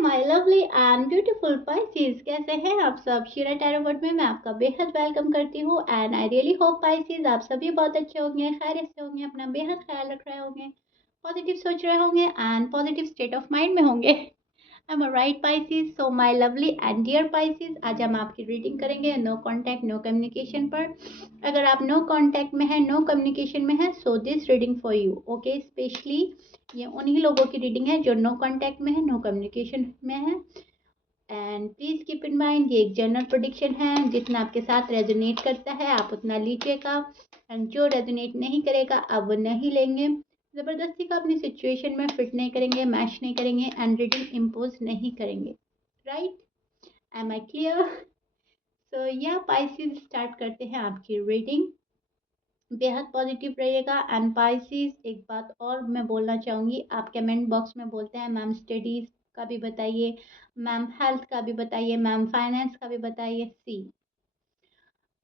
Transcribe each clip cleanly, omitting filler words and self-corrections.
My lovely and beautiful Pisces, कैसे हैं आप सब। शीरा टैरो वर्ड में मैं आपका बेहद वेलकम करती हूँ and I really hope Pisces आप सभी बहुत अच्छे होंगे, खैरियत से होंगे, अपना बेहद ख्याल रख रहे होंगे, पॉजिटिव सोच रहे होंगे and positive state of mind में होंगे। I am right Pisces. So my lovely and dear Pisces, आज हम आपकी रीडिंग करेंगे नो कॉन्टैक्ट नो कम्युनिकेशन पर। अगर आप नो कॉन्टैक्ट में है, नो कम्युनिकेशन में है, so this reading for you. Okay, specially ये उन्हीं लोगों की रीडिंग है जो नो कांटेक्ट में है, नो कम्युनिकेशन में है। And please keep in mind ये एक जनरल प्रेडिक्शन है, जितना आपके साथ रेजोनेट करता है आप उतना लीजिएगा एंड जो रेजोनेट नहीं करेगा आप वो नहीं लेंगे। ज़बरदस्ती का अपनी सिचुएशन में फिट नहीं करेंगे, मैच नहीं करेंगे एंड रीडिंग इम्पोज नहीं करेंगे। Right, am I clear? So yeah Pisces, start करते हैं आपकी रीडिंग। बेहद पॉजिटिव रहिएगा एंड पाइसिस, एक बात और मैं बोलना चाहूँगी, आप कमेंट बॉक्स में बोलते हैं मैम स्टडीज़ का भी बताइए, मैम हेल्थ का भी बताइए, मैम फाइनेंस का भी बताइए। सी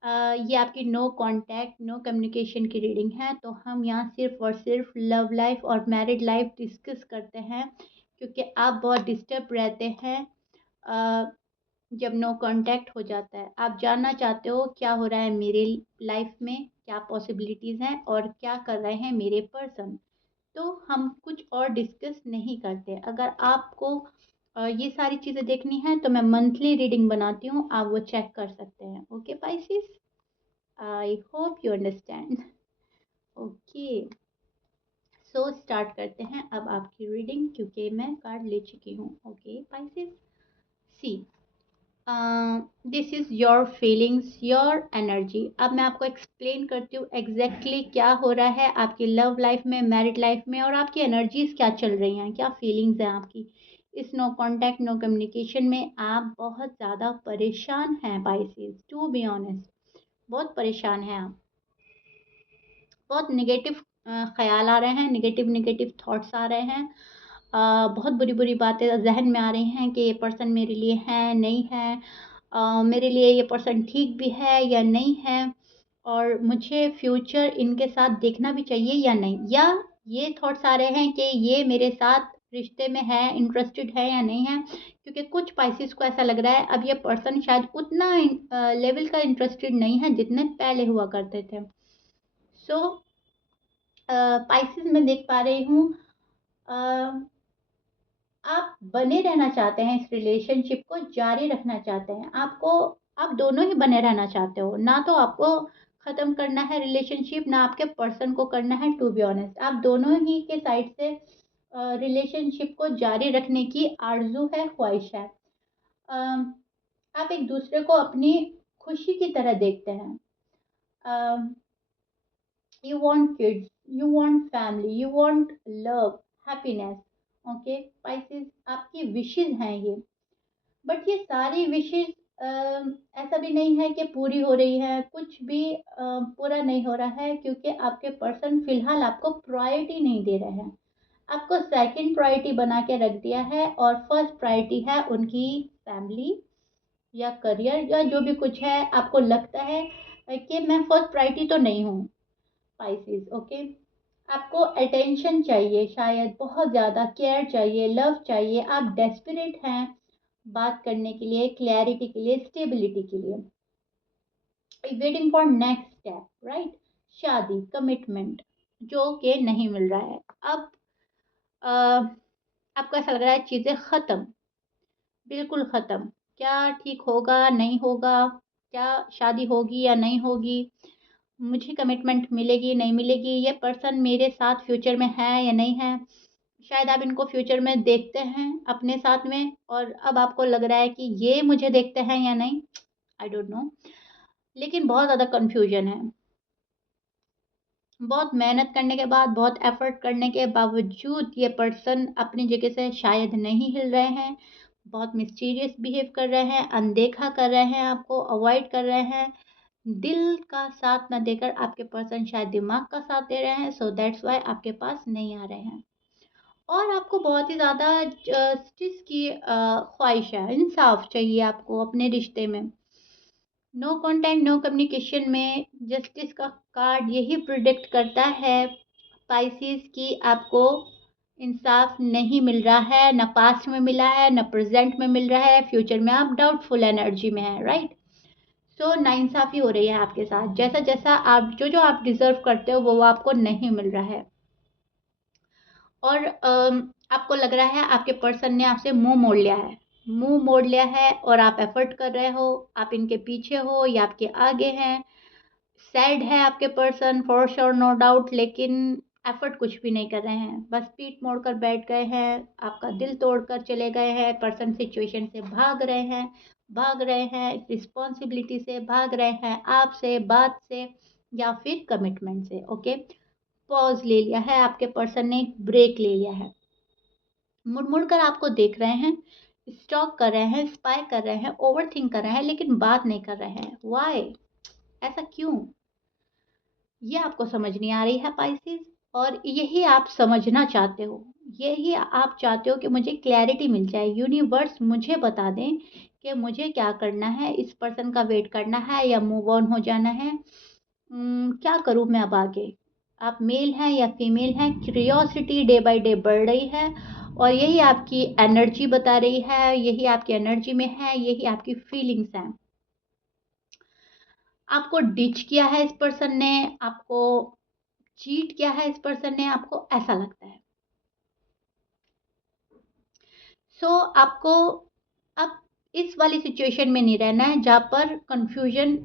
ये आपकी नो कांटेक्ट नो कम्युनिकेशन की रीडिंग है, तो हम यहाँ सिर्फ और सिर्फ लव लाइफ और मैरिड लाइफ डिस्कस करते हैं, क्योंकि आप बहुत डिस्टर्ब रहते हैं जब नो कांटेक्ट हो जाता है। आप जानना चाहते हो क्या हो रहा है मेरे लाइफ में, क्या पॉसिबिलिटीज़ हैं और क्या कर रहे हैं मेरे पर्सन। तो हम कुछ और डिस्कस नहीं करते। अगर आपको ये सारी चीज़ें देखनी है तो मैं मंथली रीडिंग बनाती हूँ, आप वो चेक कर सकते हैं। Okay Pisces, I hope you understand. Okay, so start करते हैं अब आपकी रीडिंग, क्योंकि मैं कार्ड ले चुकी हूँ। Okay Pisces, see this is your feelings your energy. अब मैं आपको एक्सप्लेन करती हूँ एग्जैक्टली क्या हो रहा है आपकी लव लाइफ में, मैरिड लाइफ में, और आपकी एनर्जीज क्या चल रही हैं, क्या फीलिंग्स हैं आपकी इस नो कांटेक्ट नो कम्युनिकेशन में। आप बहुत ज़्यादा परेशान हैं पाइसेस, टू बी ऑनेस्ट, बहुत परेशान हैं आप। बहुत निगेटिव ख्याल आ रहे हैं, निगेटिव निगेटिव थॉट्स आ रहे हैं। बहुत बुरी बुरी बातें जहन में आ रही हैं कि ये पर्सन मेरे लिए है नहीं है, मेरे लिए ये पर्सन ठीक भी है या नहीं है, और मुझे फ्यूचर इनके साथ देखना भी चाहिए या नहीं, या ये थॉट्स आ रहे हैं कि ये मेरे साथ रिश्ते में है, इंटरेस्टेड है या नहीं है। क्योंकि कुछ पाइसेस को ऐसा लग रहा है अब ये पर्सन शायद उतना लेवल का इंटरेस्टेड नहीं है जितने पहले हुआ करते थे। सो पाइसेस में देख पा रही हूँ आप बने रहना चाहते हैं, इस रिलेशनशिप को जारी रखना चाहते हैं। आपको, आप दोनों ही बने रहना चाहते हो, ना तो आपको ख़त्म करना है रिलेशनशिप, ना आपके पर्सन को करना है। टू बी ऑनेस्ट, आप दोनों ही के साइड से रिलेशनशिप को जारी रखने की आरजू है, ख्वाहिश है। आप एक दूसरे को अपनी खुशी की तरह देखते हैं। You want kids, you want family, you want love, happiness. Okay Pisces, आपकी विशेस हैं ये, बट ये सारी विशेस ऐसा भी नहीं है कि पूरी हो रही है, कुछ भी पूरा नहीं हो रहा है, क्योंकि आपके पर्सन फिलहाल आपको प्रायोरिटी नहीं दे रहे हैं। आपको सेकंड प्रायोरिटी बना के रख दिया है और फर्स्ट प्रायोरिटी है उनकी फैमिली या करियर या जो भी कुछ है। आपको लगता है कि मैं फर्स्ट प्रायोरिटी तो नहीं हूँ पाइसेस। ओके, आपको अटेंशन चाहिए, शायद बहुत ज़्यादा केयर चाहिए, लव चाहिए। आप डेस्परेट हैं बात करने के लिए, क्लैरिटी के लिए, स्टेबिलिटी के लिए, waiting for next step, right. शादी, कमिटमेंट, जो कि नहीं मिल रहा है। अब आपको ऐसा लग रहा है चीज़ें ख़त्म, बिल्कुल ख़त्म। क्या ठीक होगा नहीं होगा, क्या शादी होगी या नहीं होगी, मुझे कमिटमेंट मिलेगी नहीं मिलेगी, ये पर्सन मेरे साथ फ्यूचर में है या नहीं है। शायद आप इनको फ्यूचर में देखते हैं अपने साथ में, और अब आपको लग रहा है कि ये मुझे देखते हैं या नहीं, आई डोंट नो। लेकिन बहुत ज़्यादा कन्फ्यूजन है। बहुत मेहनत करने के बाद, बहुत एफर्ट करने के बावजूद ये पर्सन अपनी जगह से शायद नहीं हिल रहे हैं। बहुत मिस्टीरियस बिहेव कर रहे हैं, अनदेखा कर रहे हैं, आपको अवॉइड कर रहे हैं। दिल का साथ ना देकर आपके पर्सन शायद दिमाग का साथ दे रहे हैं, सो दैट्स वाई आपके पास नहीं आ रहे हैं। और आपको बहुत ही ज़्यादा जस्टिस की ख्वाहिश है, इंसाफ चाहिए आपको अपने रिश्ते में। नो कॉन्टैक्ट नो कम्युनिकेशन में जस्टिस का कार्ड यही प्रिडिक्ट करता है पाइसेस कि आपको इंसाफ नहीं मिल रहा है, ना पास्ट में मिला है, ना प्रेज़ेंट में मिल रहा है, फ्यूचर में आप डाउटफुल एनर्जी में हैं, राइट? सो नाइंसाफ़ी हो रही है आपके साथ। जैसा-जैसा आप जो-जो आप डिज़र्व करते हो, वो आपको नहीं मिल रहा है। और आपको लग रहा है आपके पर्सन ने आपसे मुँह मोड़ लिया है और आप एफ़र्ट कर रहे हो, आप इनके पीछे हो या आपके आगे हैं। सैड है आपके person for sure no doubt, लेकिन एफ़र्ट कुछ भी नहीं कर रहे हैं। बस पीठ मोड़ कर बैठ गए हैं, आपका दिल तोड़कर चले गए हैं, पर्सन सिचुएशन से भाग रहे हैं, रिस्पॉन्सिबिलिटी से भाग रहे हैं, आपसे, बात से या फिर कमिटमेंट से, ओके? पॉज़ ले लिया है, आपके पर्सन ने एक ब्रेक ले लिया है। मुड़-मुड़ कर आपको देख रहे हैं, स्टॉक कर रहे हैं, स्पाई कर रहे हैं, ओवरथिंक कर रहे हैं, लेकिन बात नहीं कर रहे हैं। व्हाई? ऐसा क्यों? ये आपको समझ नहीं आ रही है पाइसेस, और यही आप समझना चाहते हो। यही आप चाहते हो कि मुझे क्लैरिटी मिल जाए, यूनिवर्स मुझे बता दें कि मुझे क्या करना है, इस पर्सन का वेट करना है या मूव ऑन हो जाना है। क्या करूँ मैं अब आगे? आप मेल हैं या फीमेल हैं, क्यूरियोसिटी डे बाय डे बढ़ रही है और यही आपकी एनर्जी बता रही है, यही आपकी एनर्जी में है, यही आपकी फीलिंग्स हैं। आपको डिच किया है इस पर्सन ने, आपको चीट किया है इस पर्सन ने, आपको ऐसा लगता है। सो आपको अब इस वाली सिचुएशन में नहीं रहना है जहाँ पर कन्फ्यूजन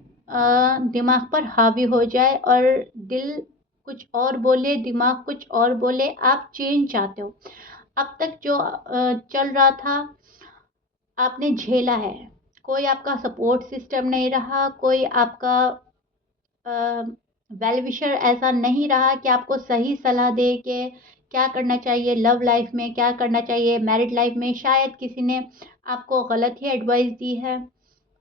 दिमाग पर हावी हो जाए और दिल कुछ और बोले, दिमाग कुछ और बोले। आप चेंज चाहते हो। अब तक जो चल रहा था आपने झेला है। कोई आपका सपोर्ट सिस्टम नहीं रहा, कोई आपका वेल विशर ऐसा नहीं रहा कि आपको सही सलाह दे कि क्या करना चाहिए लव लाइफ में, क्या करना चाहिए मैरिड लाइफ में। शायद किसी ने आपको गलत ही एडवाइस दी है,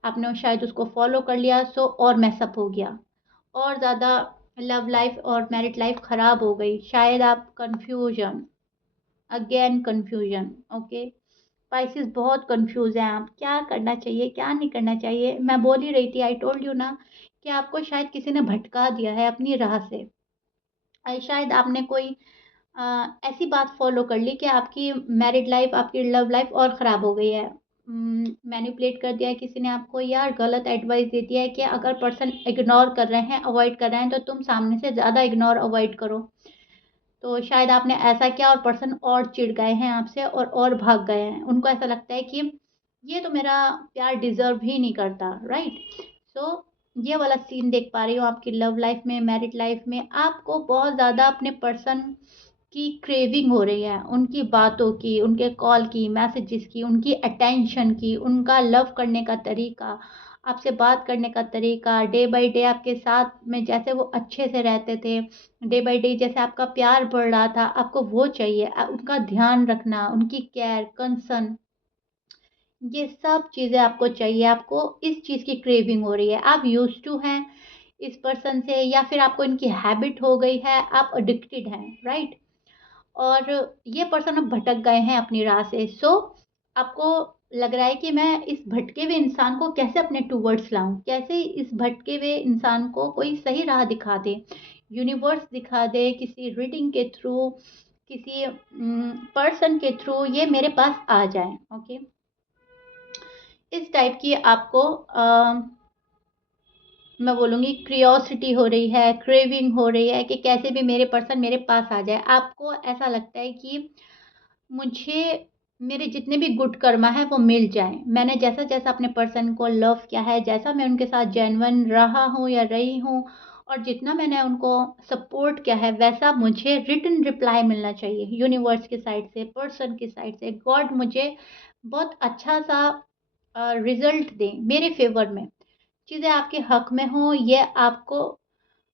आपने शायद उसको फॉलो कर लिया, सो और मैसअप हो गया, और ज़्यादा लव लाइफ और मैरिड लाइफ ख़राब हो गई। शायद आप confusion, again confusion, okay? Spices बहुत कंफ्यूज हैं आप, क्या करना चाहिए, क्या नहीं करना चाहिए। मैं बोल ही रही थी, आई टोल्ड यू ना, कि आपको शायद किसी ने भटका दिया है अपनी राह से। शायद आपने कोई ऐसी बात फ़ॉलो कर ली कि आपकी मैरिड लाइफ़, आपकी लव लाइफ़ और ख़राब हो गई है। मैनिपुलेट कर दिया है किसी ने आपको, या गलत एडवाइस दे दिया है कि अगर पर्सन इग्नोर कर रहे हैं, अवॉइड कर रहे हैं, तो तुम सामने से ज़्यादा इग्नोर अवॉइड करो। तो शायद आपने ऐसा किया और पर्सन और चिढ़ गए हैं आपसे और भाग गए हैं। उनको ऐसा लगता है कि ये तो मेरा प्यार डिज़र्व ही नहीं करता, राइट? सो ये वाला सीन देख पा रही हूँ आपकी लव लाइफ में, मैरिड लाइफ में। आपको बहुत ज़्यादा अपने पर्सन की क्रेविंग हो रही है, उनकी बातों की, उनके कॉल की, मैसेजेस की, उनकी अटेंशन की, उनका लव करने का तरीका, आपसे बात करने का तरीका, डे बाय डे आपके साथ में जैसे वो अच्छे से रहते थे, डे बाय डे जैसे आपका प्यार बढ़ रहा था, आपको वो चाहिए। उनका ध्यान रखना, उनकी केयर, कंसर्न, ये सब चीज़ें आपको चाहिए। आपको इस चीज़ की क्रेविंग हो रही है। आप यूज्ड टू हैं इस पर्सन से, या फिर आपको इनकी हैबिट हो गई है, आप एडिक्टेड हैं, राइट? और ये पर्सन अब भटक गए हैं अपनी राह से। सो आपको लग रहा है कि मैं इस भटके हुए इंसान को कैसे अपने टूवर्ड्स लाऊं, कैसे इस भटके हुए इंसान को कोई सही राह दिखा दे, यूनिवर्स दिखा दे, किसी रीडिंग के थ्रू, किसी पर्सन के थ्रू ये मेरे पास आ जाए, ओके? इस टाइप की आपको मैं बोलूँगी क्यूरियोसिटी हो रही है, क्रेविंग हो रही है कि कैसे भी मेरे पर्सन मेरे पास आ जाए। आपको ऐसा लगता है कि मुझे मेरे जितने भी गुड कर्मा है वो मिल जाएँ। मैंने जैसा-जैसा अपने पर्सन को लव किया है, जैसा मैं उनके साथ जेन्युइन रहा हूँ या रही हूँ, और जितना मैंने उनको सपोर्ट किया है, वैसा मुझे रिटर्न रिप्लाई मिलना चाहिए यूनिवर्स की साइड से, पर्सन की साइड से। गॉड मुझे बहुत अच्छा-सा रिज़ल्ट दें मेरे फ़ेवर में। चीज़ें आपके हक में हों, ये आपको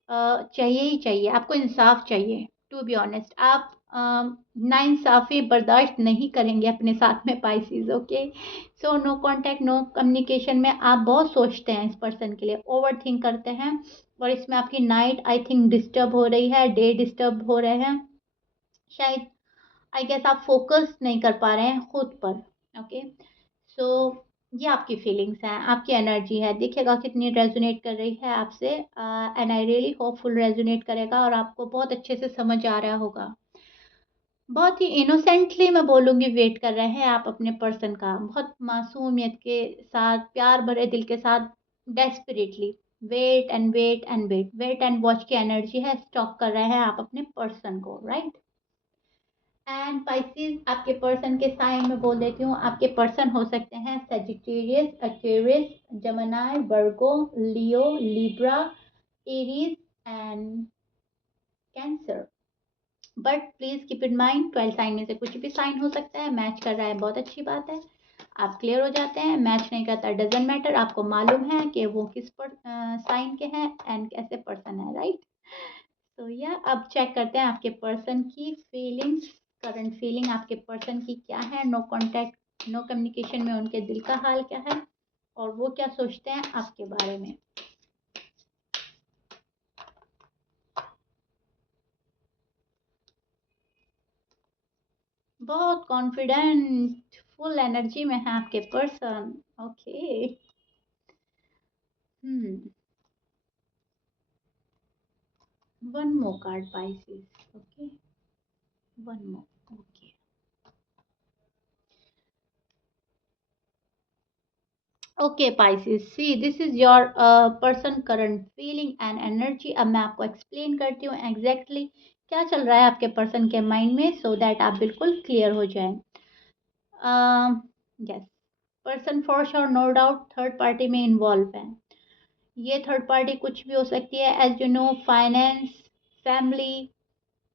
चाहिए ही चाहिए। आपको इंसाफ चाहिए, टू बी ऑनेस्ट। आप नाइंसाफ़ी बर्दाश्त नहीं करेंगे अपने साथ में Pisces, okay? So no contact, no communication में आप बहुत सोचते हैं इस पर्सन के लिए, ओवरथिंक करते हैं, और इसमें आपकी नाइट आई थिंक डिस्टर्ब हो रही है, डे डिस्टर्ब हो रहे हैं। शायद आई गेस आप फ़ोकस नहीं कर पा रहे हैं खुद पर, ओके? सो ये आपकी फीलिंग्स हैं, आपकी एनर्जी है। देखिएगा कितनी रेज़ोनेट कर रही है आपसे, and I really hopeful resonate करेगा और आपको बहुत अच्छे से समझ आ रहा होगा। बहुत ही इनोसेंटली मैं बोलूँगी वेट कर रहे हैं आप अपने पर्सन का, बहुत मासूमियत के साथ, प्यार भरे दिल के साथ, desperately wait and wait and wait, wait and watch की एनर्जी है, स्टॉक कर रहे हैं आप अपने पर्सन को, राइट? एंड पाइसेस आपके पर्सन के साइन में बोल देती हूँ, आपके पर्सन हो सकते हैं Sagittarius, Aquarius, Gemini, Virgo, Leo, Libra, Aries and Cancer. But please keep in mind 12 sign में से कुछ भी साइन हो सकता है, मैच कर रहा है बहुत अच्छी बात है, आप क्लियर हो जाते हैं। मैच नहीं करता डजेंट मैटर, आपको मालूम है कि वो किस पर साइन के हैं एंड कैसे पर्सन है, राइट? तो या अब चेक करते हैं आपके पर्सन की फीलिंग्स, करंट फीलिंग आपके पर्सन की क्या है, नो कांटेक्ट नो कम्युनिकेशन में उनके दिल का हाल क्या है और वो क्या सोचते हैं आपके बारे में। बहुत कॉन्फिडेंट फुल एनर्जी में है आपके person. Okay. Hmm. One more card Pisces. Okay, one more. Okay, okay Pisces, see this is your person current feeling and energy. अब मैं आपको एक्सप्लेन करती हूँ एग्जैक्टली क्या चल रहा है आपके पर्सन के माइंड में, सो दैट आप बिल्कुल क्लियर हो जाएं। Yes, person for sure no doubt third party में इन्वॉल्व है। ये थर्ड पार्टी कुछ भी हो सकती है, as you know, finance, family,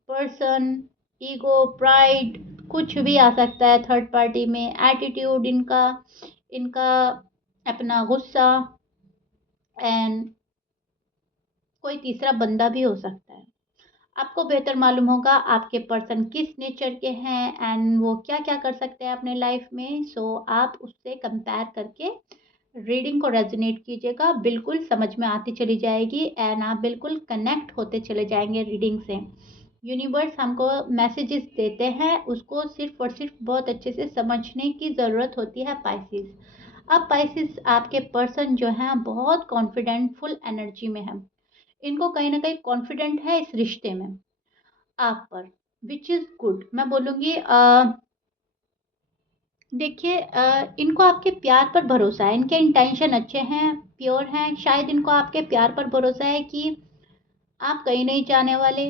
person, ego, pride, कुछ भी आ सकता है थर्ड पार्टी में। एटीट्यूड इनका, इनका अपना गुस्सा, एंड कोई तीसरा बंदा भी हो सकता है। आपको बेहतर मालूम होगा आपके पर्सन किस नेचर के हैं एंड वो क्या क्या कर सकते हैं अपने लाइफ में, सो आप उससे कंपेयर करके रीडिंग को रेजोनेट कीजिएगा, बिल्कुल समझ में आती चली जाएगी एंड आप बिल्कुल कनेक्ट होते चले जाएंगे रीडिंग से। यूनिवर्स हमको मैसेजेस देते हैं, उसको सिर्फ और सिर्फ बहुत अच्छे से समझने की ज़रूरत होती है पाइसिस। अब पाइसिस आपके पर्सन जो हैं बहुत कॉन्फिडेंट फुल एनर्जी में है, इनको कहीं ना कहीं कॉन्फिडेंट है इस रिश्ते में आप पर, विच इज़ गुड मैं बोलूँगी। देखिए, इनको आपके प्यार पर भरोसा है, इनके इंटेंशन अच्छे हैं, प्योर हैं, शायद इनको आपके प्यार पर भरोसा है कि आप कहीं नहीं जाने वाले।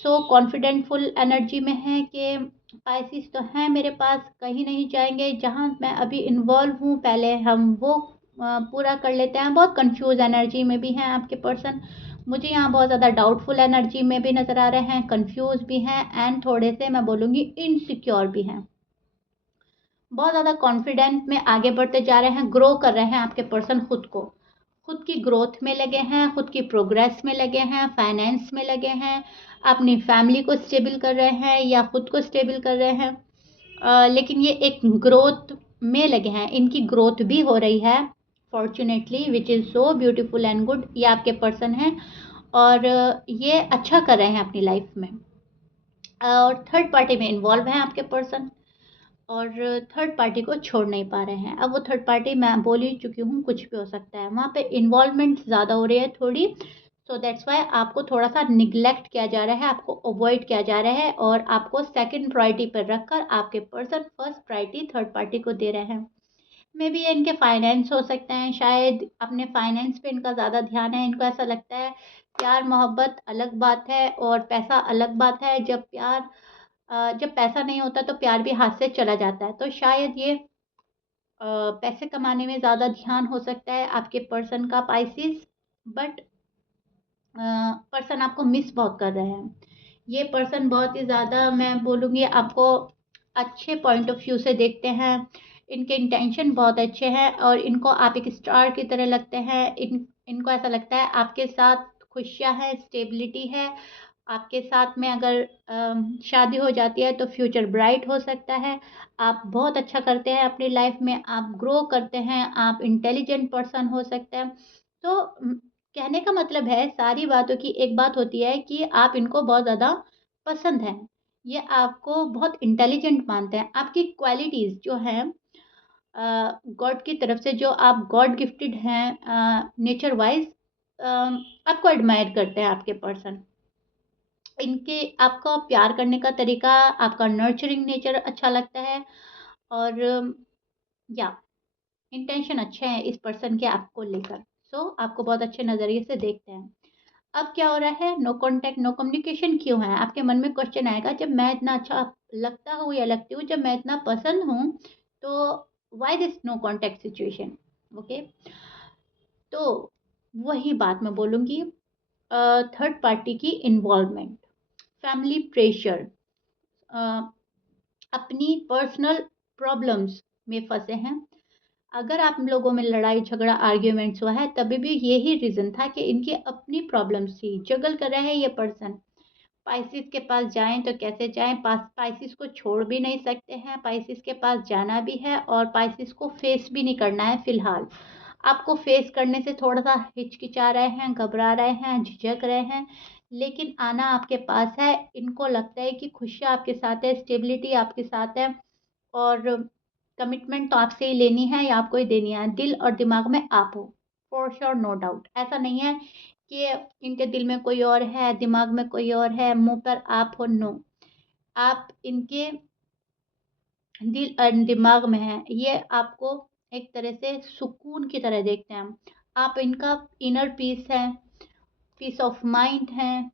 सो कॉन्फिडेंट फुल एनर्जी में है कि पाइसिस तो हैं मेरे पास, कहीं नहीं जाएंगे, जहाँ मैं अभी इन्वॉल्व हूँ पहले हम वो पूरा कर लेते हैं। बहुत कंफ्यूज एनर्जी में भी हैं आपके पर्सन, मुझे यहाँ बहुत ज़्यादा डाउटफुल एनर्जी में भी नज़र आ रहे हैं, कंफ्यूज भी हैं एंड थोड़े से मैं बोलूँगी इनसिक्योर भी हैं। बहुत ज़्यादा कॉन्फिडेंस में आगे बढ़ते जा रहे हैं, ग्रो कर रहे हैं आपके पर्सन खुद को, खुद की ग्रोथ में लगे हैं, खुद की प्रोग्रेस में लगे हैं, फाइनेंस में लगे हैं, अपनी फैमिली को स्टेबल कर रहे हैं या खुद को स्टेबल कर रहे हैं। लेकिन ये एक ग्रोथ में लगे हैं, इनकी ग्रोथ भी हो रही है fortunately, which is so beautiful and good. ये आपके पर्सन हैं और ये अच्छा कर रहे हैं अपनी लाइफ में। और थर्ड पार्टी में इन्वॉल्व हैं आपके पर्सन और थर्ड पार्टी को छोड़ नहीं पा रहे हैं। अब वो थर्ड पार्टी मैं बोल ही चुकी हूँ, कुछ भी हो सकता है, वहाँ पे इन्वॉल्वमेंट ज़्यादा हो रही है थोड़ी, सो दैट्स वाई आपको थोड़ा सा निगलेक्ट किया जा रहा है, आपको अवॉइड किया जा रहा है और आपको सेकंड प्रायोरिटी पर रखकर आपके person first priority third party को दे रहे हैं। मे बी इनके फाइनेंस हो सकते हैं, शायद अपने फाइनेंस पे इनका ज़्यादा ध्यान है, इनको ऐसा लगता है प्यार मोहब्बत अलग बात है और पैसा अलग बात है। जब पैसा नहीं होता तो प्यार भी हाथ से चला जाता है, तो शायद ये पैसे कमाने में ज़्यादा ध्यान हो सकता है आपके पर्सन का पाइसिस। बट पर्सन आपको मिस बहुत कर रहे हैं, ये पर्सन बहुत ही ज़्यादा मैं बोलूँगी आपको अच्छे पॉइंट ऑफ व्यू से देखते हैं, इनके इंटेंशन बहुत अच्छे हैं और इनको आप एक स्टार की तरह लगते हैं। इनको ऐसा लगता है आपके साथ खुशियाँ हैं, स्टेबिलिटी है, आपके साथ में अगर शादी हो जाती है तो फ्यूचर ब्राइट हो सकता है। आप बहुत अच्छा करते हैं अपनी लाइफ में, आप ग्रो करते हैं, आप इंटेलिजेंट पर्सन हो सकते हैं। तो कहने का मतलब है, सारी बातों की एक बात होती है कि आप इनको बहुत ज़्यादा पसंद हैं, ये आपको बहुत इंटेलिजेंट मानते हैं, आपकी क्वालिटीज़ जो हैं गॉड की तरफ से, जो आप गॉड गिफ्टेड हैं नेचर वाइज, आपको एडमायर करते हैं आपके पर्सन। इनके आपका प्यार करने का तरीका, आपका नर्चरिंग नेचर अच्छा लगता है और या इंटेंशन अच्छे हैं इस पर्सन के आपको लेकर। सो आपको बहुत अच्छे नज़रिए से देखते हैं। अब क्या हो रहा है, नो कॉन्टैक्ट, नो कम्युनिकेशन क्यों है? आपके मन में क्वेश्चन आएगा, जब मैं इतना अच्छा लगता हूँ या लगती हूँ, जब मैं इतना पसंद हूँ, तो why this no contact situation? Okay, तो वही बात मैं बोलूँगी। थर्ड पार्टी की इन्वॉल्वमेंट, फैमिली प्रेशर, अपनी पर्सनल प्रॉब्लम्स में फँसे हैं। अगर आप लोगों में लड़ाई झगड़ा आर्ग्यूमेंट्स हुआ है, तभी भी यही रीज़न था कि इनकी अपनी प्रॉब्लम्स थी, जगल कर रहा है ये पर्सन। पाइसेस के पास जाएँ तो कैसे जाएँ? पाइसेस को छोड़ भी नहीं सकते हैं, पाइसेस के पास जाना भी है और पाइसेस को फेस भी नहीं करना है फ़िलहाल। आपको फेस करने से थोड़ा-सा हिचकिचा रहे हैं, घबरा रहे हैं, झिझक रहे हैं, लेकिन आना आपके पास है। इनको लगता है कि खुशियाँ आपके साथ है, स्टेबिलिटी आपके साथ है और कमिटमेंट तो आपसे ही लेनी है या आपको ही देनी है। दिल और दिमाग में आप हो, फॉर श्योर, नो डाउट। ऐसा नहीं है कि इनके दिल में कोई और है, दिमाग में कोई और है, मुँह पर आप हो, नो। आप इनके दिल दिमाग में हैं। ये आपको एक तरह से सुकून की तरह देखते हैं। आप इनका इनर पीस है, पीस ऑफ माइंड है।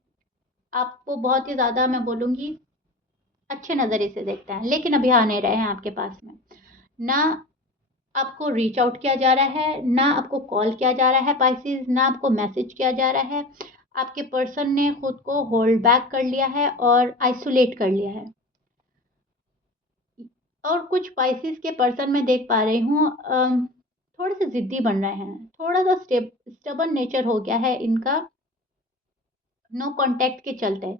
आपको बहुत ही ज़्यादा मैं बोलूँगी अच्छे नज़रिए से देखते हैं, लेकिन अभी आ नहीं रहे हैं आपके पास में। ना आपको रीच आउट किया जा रहा है, ना आपको कॉल किया जा रहा है पाइसेस, ना आपको मैसेज किया जा रहा है। आपके पर्सन ने खुद को होल्ड बैक कर लिया है और आइसोलेट कर लिया है। और कुछ पाइसेस के पर्सन मैं देख पा रही हूँ थोड़े से ज़िद्दी बन रहे हैं, थोड़ा-सा स्टबर्न नेचर हो गया है इनका नो कॉन्टैक्ट के चलते।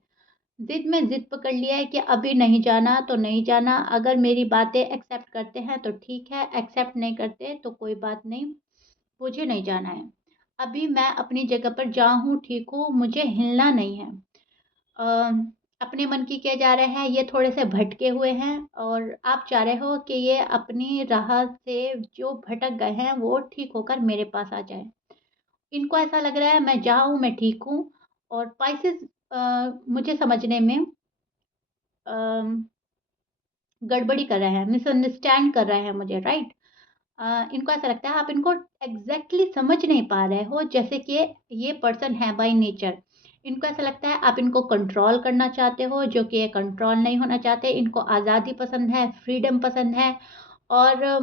ज़िद में ज़िद पकड़ लिया है कि अभी नहीं जाना तो नहीं जाना, अगर मेरी बातें एक्सेप्ट करते हैं तो ठीक है, एक्सेप्ट नहीं करते तो कोई बात नहीं, मुझे नहीं जाना है। अभी मैं अपनी जगह पर जहाँ हूँ ठीक हूँ, मुझे हिलना नहीं है। अपने मन की किए जा रहे हैं, ये थोड़े से भटके हुए हैं और आप चाह रहे हो कि ये अपनी राह से जो भटक गए हैं, वो ठीक होकर मेरे पास आ जाएँ। इनको ऐसा लग रहा है मैं जहाँ हूँ मैं ठीक हूँ और पाइसेस मुझे समझने में अम, गड़बड़ी कर रहे हैं, मिसअंडरस्टैंड कर रहे हैं मुझे, राइट? इनको ऐसा लगता है आप इनको एग्ज़ैक्टली समझ नहीं पा रहे हो जैसे कि ये पर्सन है बाय नेचर। इनको ऐसा लगता है आप इनको कंट्रोल करना चाहते हो, जो कि ये कंट्रोल नहीं होना चाहते। इनको आज़ादी पसंद है, फ्रीडम पसंद है और अ,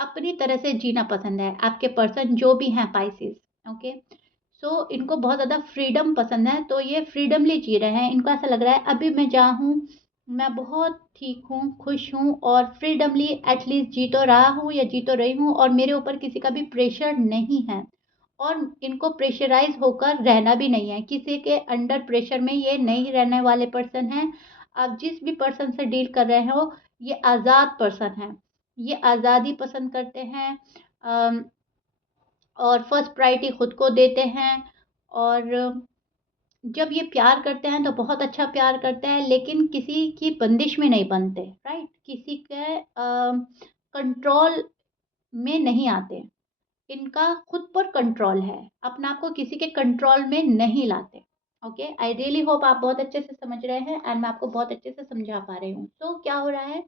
अपनी तरह से जीना पसंद है। आपके पर्सन जो भी हैं पाइसेस, ओके? सो इनको बहुत ज़्यादा फ्रीडम पसंद है, तो ये फ्रीडमली जी रहे हैं। इनको ऐसा लग रहा है अभी मैं जहाँ हूँ, मैं बहुत ठीक हूँ, खुश हूँ और फ्रीडमली एटलीस्ट जी तो रहा हूँ या जी तो रही हूँ और मेरे ऊपर किसी का भी प्रेशर नहीं है और इनको प्रेशराइज़ होकर रहना भी नहीं है। किसी के अंडर प्रेशर में ये नहीं रहने वाले पर्सन हैं। आप जिस भी पर्सन से डील कर रहे हो, ये आज़ाद पर्सन है। ये आज़ादी पसंद करते हैं अम, और फर्स्ट प्रायोरिटी खुद को देते हैं और जब ये प्यार करते हैं तो बहुत अच्छा प्यार करते हैं लेकिन किसी की बंदिश में नहीं बनते, राइट? किसी के कंट्रोल में नहीं आते। इनका खुद पर कंट्रोल है, अपने आप को किसी के कंट्रोल में नहीं लाते। ओके, आई रियली होप आप बहुत अच्छे से समझ रहे हैं एंड मैं आपको बहुत अच्छे से समझा पा रही हूँ। तो क्या हो रहा है,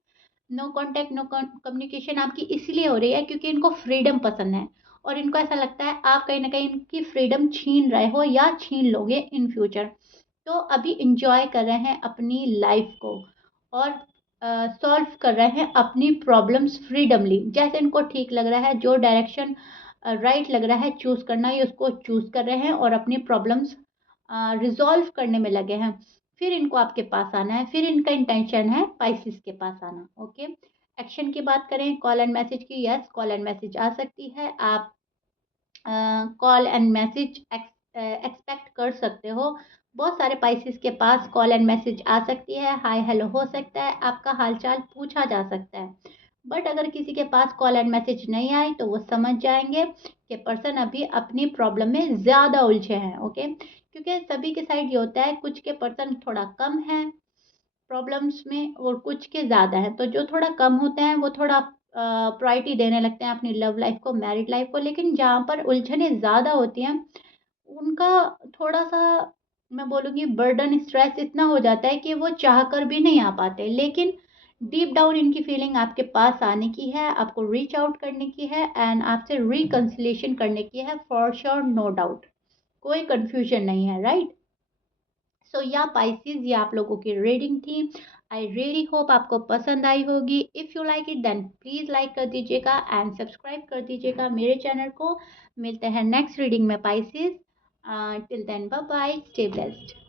नो कॉन्टैक्ट, नो कम्युनिकेशन आपकी इसलिए हो रही है क्योंकि इनको फ्रीडम पसंद है और इनको ऐसा लगता है आप कहीं न कहीं इनकी फ्रीडम छीन रहे हो या छीन लोगे इन फ्यूचर। तो अभी एन्जॉय कर रहे हैं अपनी लाइफ़ को और सॉल्व कर रहे हैं अपनी प्रॉब्लम्स फ्रीडमली। जैसे इनको ठीक लग रहा है, जो डायरेक्शन राइट लग रहा है चूज़ करना, ये उसको चूज़ कर रहे हैं और अपनी प्रॉब्लम्स रिज़ॉल्व करने में लगे हैं। फिर इनको आपके पास आना है, फिर इनका इंटेंशन है पाइसेस के पास आना, ओके? एक्शन की बात करें, कॉल एंड मैसेज की, यस, कॉल एंड मैसेज आ सकती है। आप कॉल एंड मैसेज एक्सपेक्ट कर सकते हो। बहुत सारे पाइसेस के पास कॉल एंड मैसेज आ सकती है, हाय हेलो हो सकता है, आपका हाल-चाल पूछा जा सकता है। बट अगर किसी के पास कॉल एंड मैसेज नहीं आई तो वो समझ जाएँगे कि पर्सन अभी अपनी प्रॉब्लम में ज़्यादा उलझे हैं, ओके? क्योंकि सभी के साइड ये होता है, कुछ के पर्सन थोड़ा कम हैं प्रॉब्लम्स में और कुछ के ज़्यादा हैं। तो जो थोड़ा कम होते हैं वो थोड़ा प्रायोरिटी देने लगते हैं अपनी लव लाइफ़ को, मैरिड लाइफ़ को, लेकिन जहाँ पर उलझनें ज़्यादा होती हैं, उनका थोड़ा-सा मैं बोलूँगी बर्डन, स्ट्रेस इतना हो जाता है कि वो चाह कर भी नहीं आ पाते। लेकिन डीप डाउन इनकी फीलिंग आपके पास आने की है, आपको रीच आउट करने की है एंड आपसे रिकंसिलिएशन करने की है, फॉर श्योर, नो डाउट। कोई कन्फ्यूजन नहीं है, राइट? सो या पाइसेस, ये आप लोगों की रीडिंग थी। आई रियली होप आपको पसंद आई होगी। If you like it then please like कर दीजिएगा एंड सब्सक्राइब कर दीजिएगा मेरे चैनल को। मिलते हैं नेक्स्ट रीडिंग में Pisces. Till then bye bye, stay blessed.